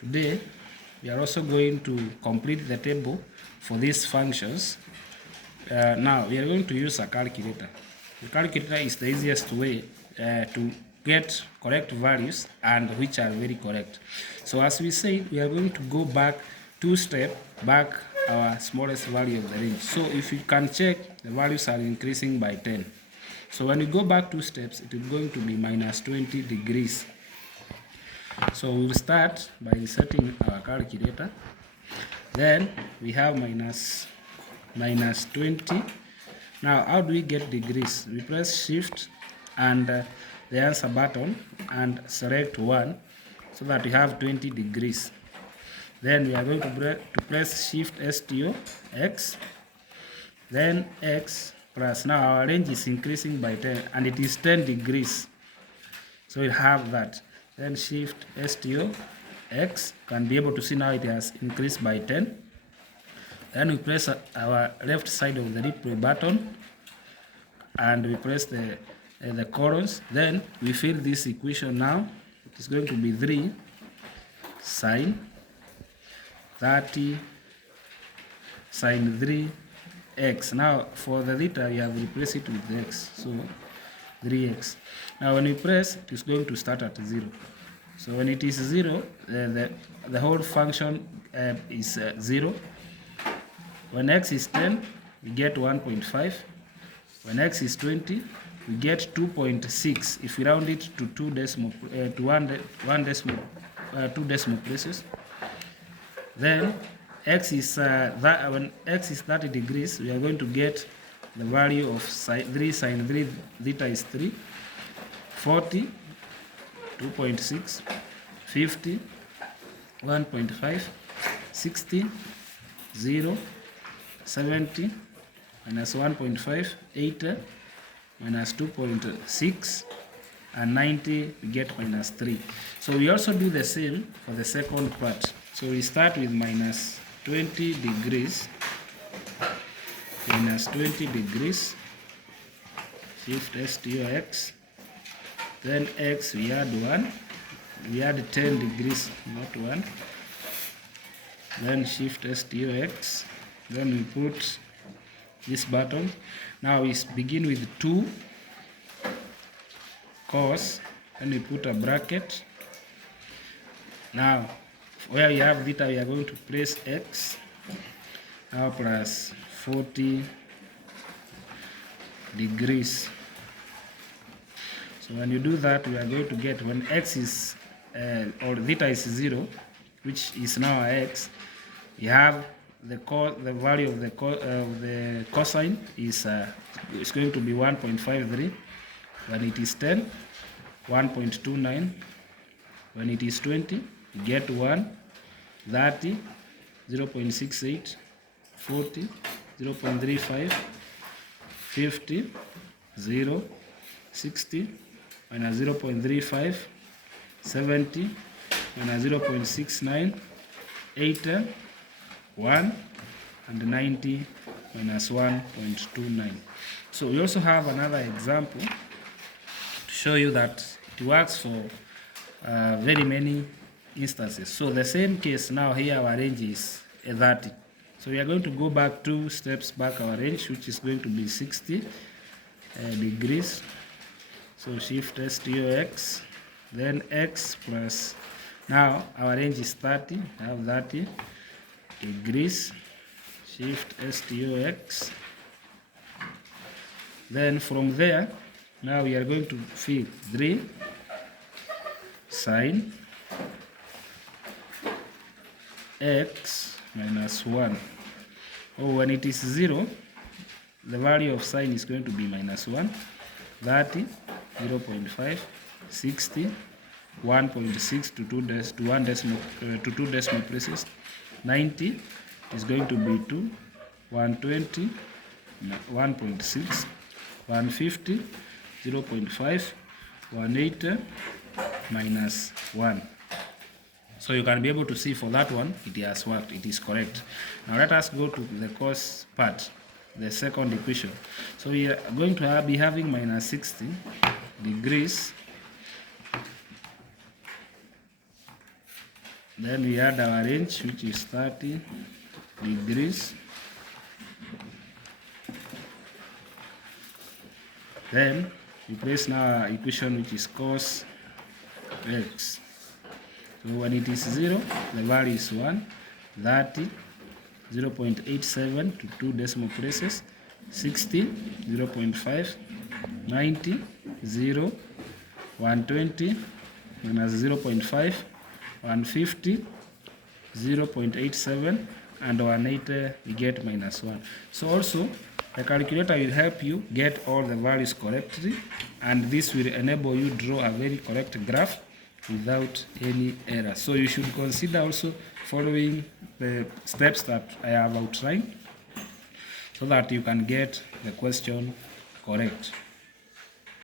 Today we are also going to complete the table for these functions. Now we are going to use a calculator. The calculator is the easiest way to get correct values and which are very correct. So as we said, we are going to go back 2 steps back our smallest value of the range. So if you can check, the values are increasing by 10. So when we go back 2 steps, it is going to be minus 20 degrees. So we'll start by inserting our calculator. Then we have minus 20. Now how do we get degrees? We press shift and the answer button and select 1 so that we have 20 degrees. Then we are going to press shift STO X, then X plus. Now our range is increasing by 10 and it is 10 degrees. So we have that. Then shift STO X, can be able to see now it has increased by 10. Then we press our left side of the replay button and we press the colons. Then we fill this equation now. It is going to be 3 sine 30 sine 3 x. Now for the theta we have replaced it with x, so 3x. Now when we press, it is going to start at 0. So when it is 0, the whole function is 0. When x is 10, we get 1.5. When x is 20, we get 2.6. If we round it to 2 decimal places, then x is when x is 30 degrees, we are going to get the value of 3 sine 3 theta is 3, 40, 2.6, 50, 1.5, 60, 0, 70, minus 1.5, 80, minus 2.6, and 90, we get minus 3. So we also do the same for the second part. So we start with minus 20 degrees, minus 20 degrees, shift STO X, then X we add 1, we add 10 degrees, not 1, then shift STO X, then we put this button. Now we begin with 2 cos, and we put a bracket. Now where we have theta, we are going to place x, now plus 40 degrees. So when you do that, we are going to get, when x is or theta is 0, which is now x, we have the value of the cosine is going to be 1.53. When it is 10, 1.29. When it is 20, we get 1, 30, 0.68, 40, 0.35, 50, 0, 60, minus 0.35, 70, minus 0.69, 80, 1, and 90, minus 1.29. So we also have another example to show you that it works for very many instances. So the same case, now here our range is 30. So we are going to go back 2 steps back our range, which is going to be 60 degrees. So shift STO X, then X plus. Now our range is 30. I have 30 degrees. Shift STO X. Then from there, now we are going to fill 3 sine x minus 1. Oh, when it is 0, the value of sine is going to be minus 1, 30, 0.5, 60, 1.6 to 2 decimal places, 90 is going to be 2, 120, 1.6, 150, 0.5, 180, minus 1. So you can be able to see for that one, it has worked, it is correct. Now let us go to the cos part, the second equation. So we are going to be having minus 60 degrees Then we add our range, which is 30 degrees. Then we place now our equation, which is cos x. So when it is 0, the value is 1, 30, 0.87 to 2 decimal places, 60, 0.5, 90, 0, 120, minus 0.5, 150, 0.87, and 180, you get minus 1. So also, the calculator will help you get all the values correctly, and this will enable you to draw a very correct graph without any error. So you should consider also following the steps that I have outlined so that you can get the question correct.